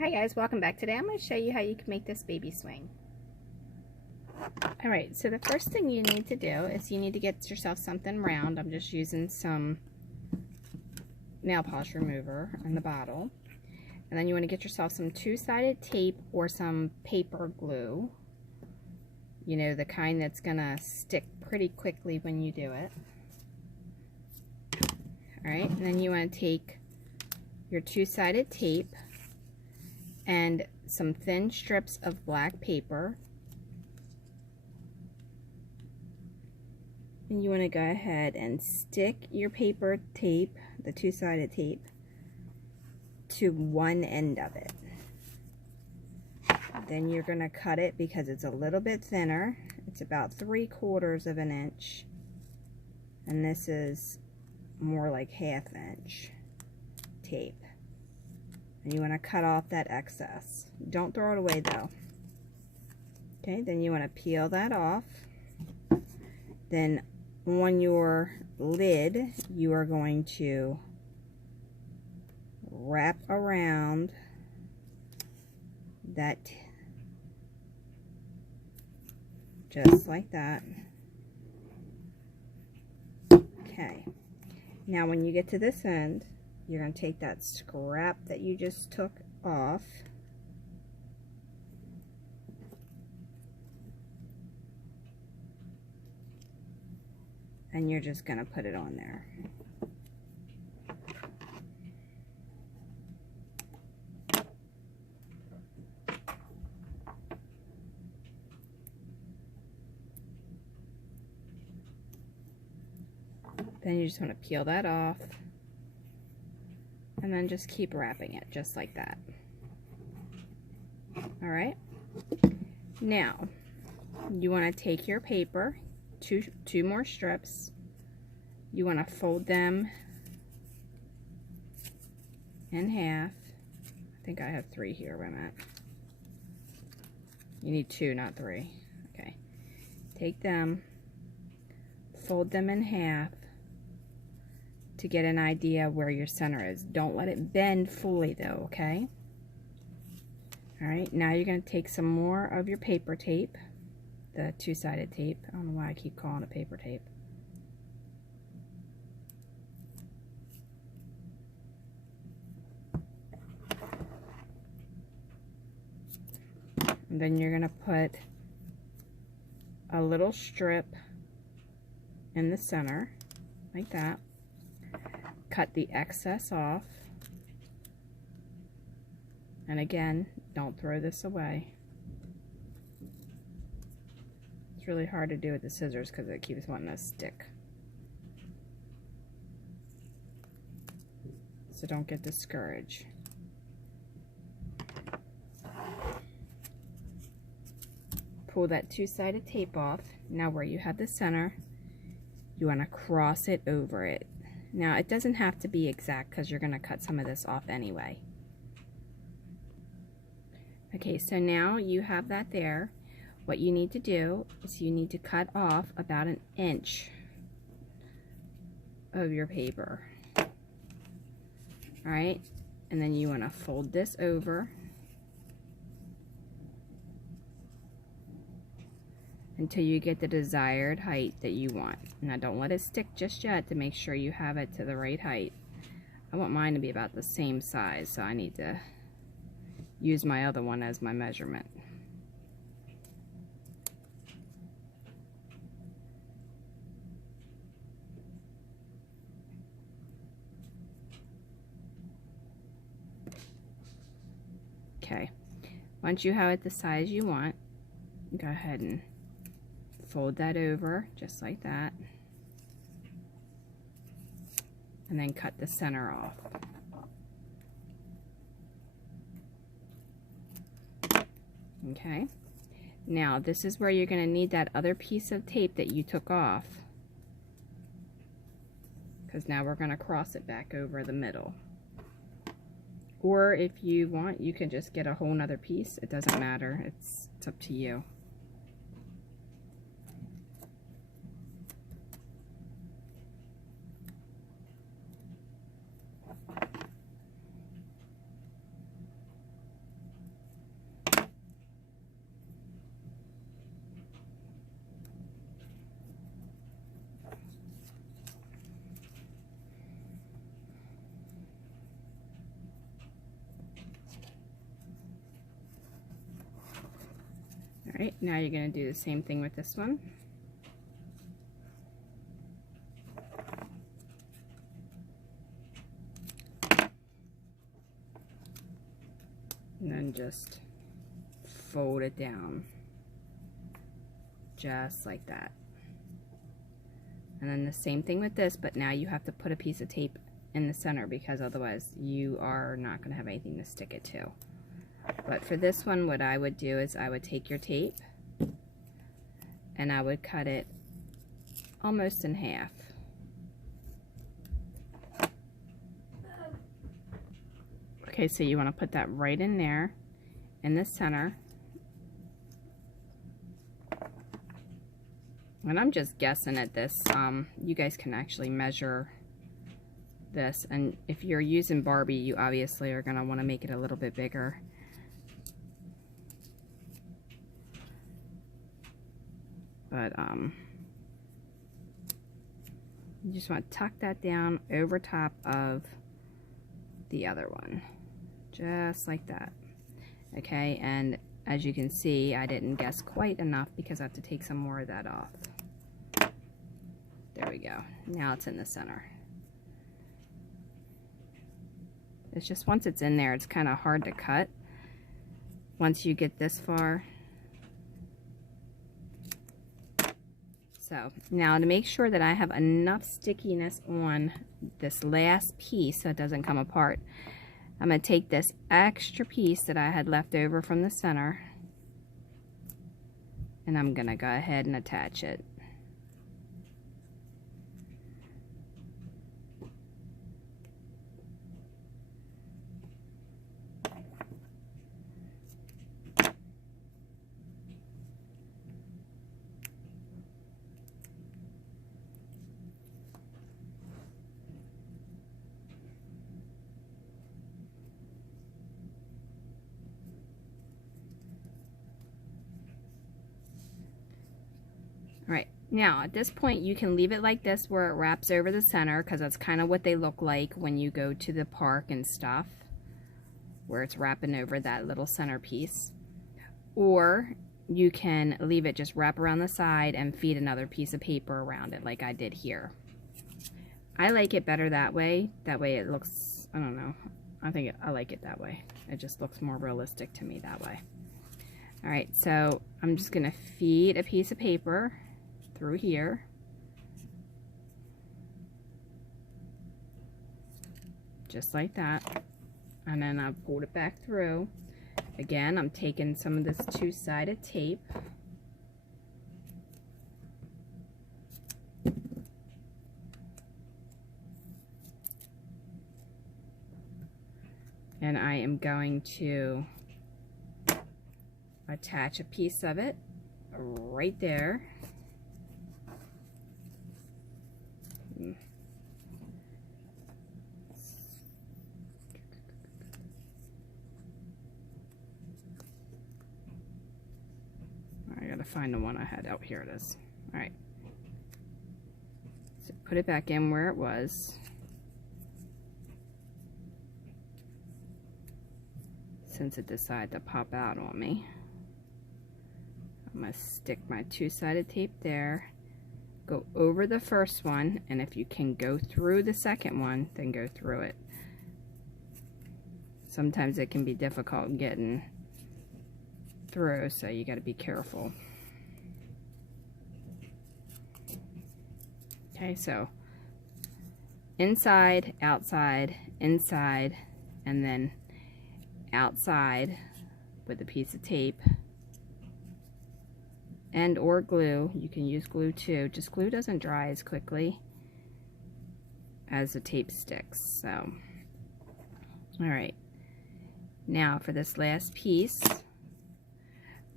Hi guys, welcome back. Today I'm going to show you how you can make this baby swing. Alright, so the first thing you need to do is you need to get yourself something round. I'm just using some nail polish remover in the bottle. And then you want to get yourself some two-sided tape or some paper glue. You know, the kind that's going to stick pretty quickly when you do it. Alright, and then you want to take your two-sided tape and some thin strips of black paper, and you want to go ahead and stick your paper tape, the two-sided tape, to one end of it. Then you're going to cut it because it's a little bit thinner. It's about 3/4 of an inch, and this is more like 1/2 inch tape. And you want to cut off that excess. Don't throw it away though. Okay, then you want to peel that off. Then on your lid, you are going to wrap around that just like that. Okay, now when you get to this end, you're going to take that scrap that you just took off and you're just going to put it on there. Then you just want to peel that off. And then just keep wrapping it just like that. Alright, now you want to take your paper, two more strips, you want to fold them in half. I think I have 3 here. Wait a minute. You need 2, not 3. Okay, take them, fold them in half to get an idea where your center is. Don't let it bend fully though, okay? Alright, now you're going to take some more of your paper tape, the two-sided tape. I don't know why I keep calling it paper tape. And then you're going to put a little strip in the center, like that. Cut the excess off, and again, don't throw this away. It's really hard to do with the scissors because it keeps wanting to stick, so don't get discouraged. Pull that two-sided tape off. Now where you have the center, you want to cross it over it. Now, it doesn't have to be exact because you're going to cut some of this off anyway. Okay, so now you have that there. What you need to do is you need to cut off about 1 inch of your paper. Alright, and then you want to fold this over until you get the desired height that you want. Now don't let it stick just yet to make sure you have it to the right height. I want mine to be about the same size, so I need to use my other one as my measurement. Okay, once you have it the size you want, go ahead and fold that over just like that, and then cut the center off. Okay, now this is where you're going to need that other piece of tape that you took off, because now we're going to cross it back over the middle. Or if you want, you can just get a whole nother piece. It doesn't matter, it's up to you. Alright, now you're going to do the same thing with this one. And then just fold it down. Just like that. And then the same thing with this, but now you have to put a piece of tape in the center because otherwise you are not going to have anything to stick it to. But for this one, what I would do is I would take your tape and I would cut it almost in half. Okay, so you want to put that right in there in the center. And I'm just guessing at this. You guys can actually measure this, and if you're using Barbie, you obviously are going to want to make it a little bit bigger. But you just want to tuck that down over top of the other one, just like that. Okay, and as you can see, I didn't guess quite enough because I have to take some more of that off. There we go. Now it's in the center. It's just once it's in there, it's kind of hard to cut once you get this far. So now to make sure that I have enough stickiness on this last piece so it doesn't come apart, I'm going to take this extra piece that I had left over from the center and I'm going to go ahead and attach it. Alright, now at this point you can leave it like this where it wraps over the center because that's kind of what they look like when you go to the park and stuff, where it's wrapping over that little center piece. Or you can leave it just wrap around the side and feed another piece of paper around it like I did here. I like it better that way. That way it looks, I don't know, I like it that way. It just looks more realistic to me that way. Alright, so I'm just going to feed a piece of paper through here. Just like that. And then I've pulled it back through. Again, I'm taking some of this two-sided tape. And I am going to attach a piece of it right there. I gotta find the one I had out. Here it is. Alright. So put it back in where it was. Since it decided to pop out on me. I'm going to stick my two-sided tape there, go over the first one, and if you can go through the second one, then go through it. Sometimes it can be difficult getting through, so you got to be careful. Okay, so inside, outside, inside, and then outside with a piece of tape and or glue. You can use glue too, just glue doesn't dry as quickly as the tape sticks. So alright, now for this last piece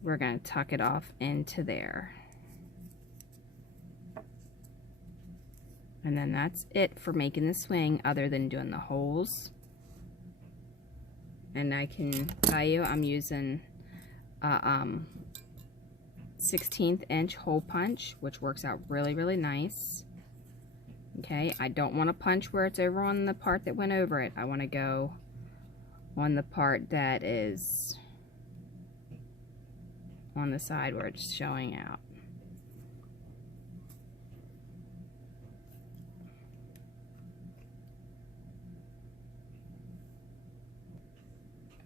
we're going to tuck it off into there, and then that's it for making the swing other than doing the holes. And I can tell you I'm using a 16th inch hole punch, which works out really, really nice. Okay, I don't want to punch where it's over on the part that went over it. I want to go on the part that is on the side where it's showing out.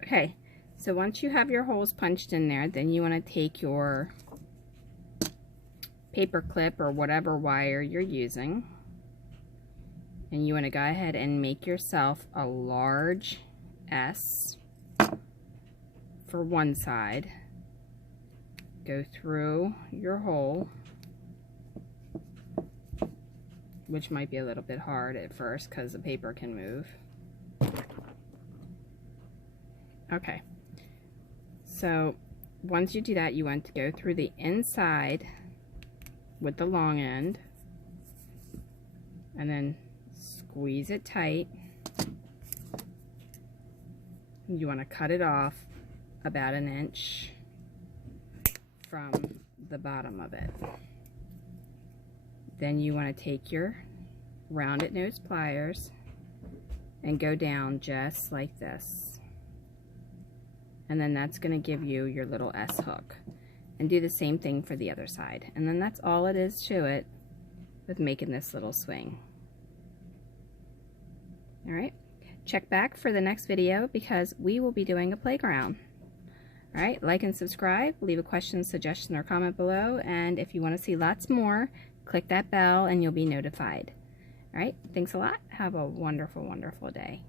Okay, so once you have your holes punched in there, then you want to take your paper clip or whatever wire you're using, and you want to go ahead and make yourself a large S for one side. Go through your hole, which might be a little bit hard at first because the paper can move. Okay, so once you do that, you want to go through the inside with the long end and then squeeze it tight. You want to cut it off about 1 inch from the bottom of it. Then you want to take your rounded nose pliers and go down just like this. And then that's going to give you your little S hook. And do the same thing for the other side. And then that's all it is to it with making this little swing. Alright, check back for the next video because we will be doing a playground. Alright, like and subscribe, leave a question, suggestion, or comment below, and if you want to see lots more, click that bell and you'll be notified. Alright, thanks a lot. Have a wonderful, wonderful day.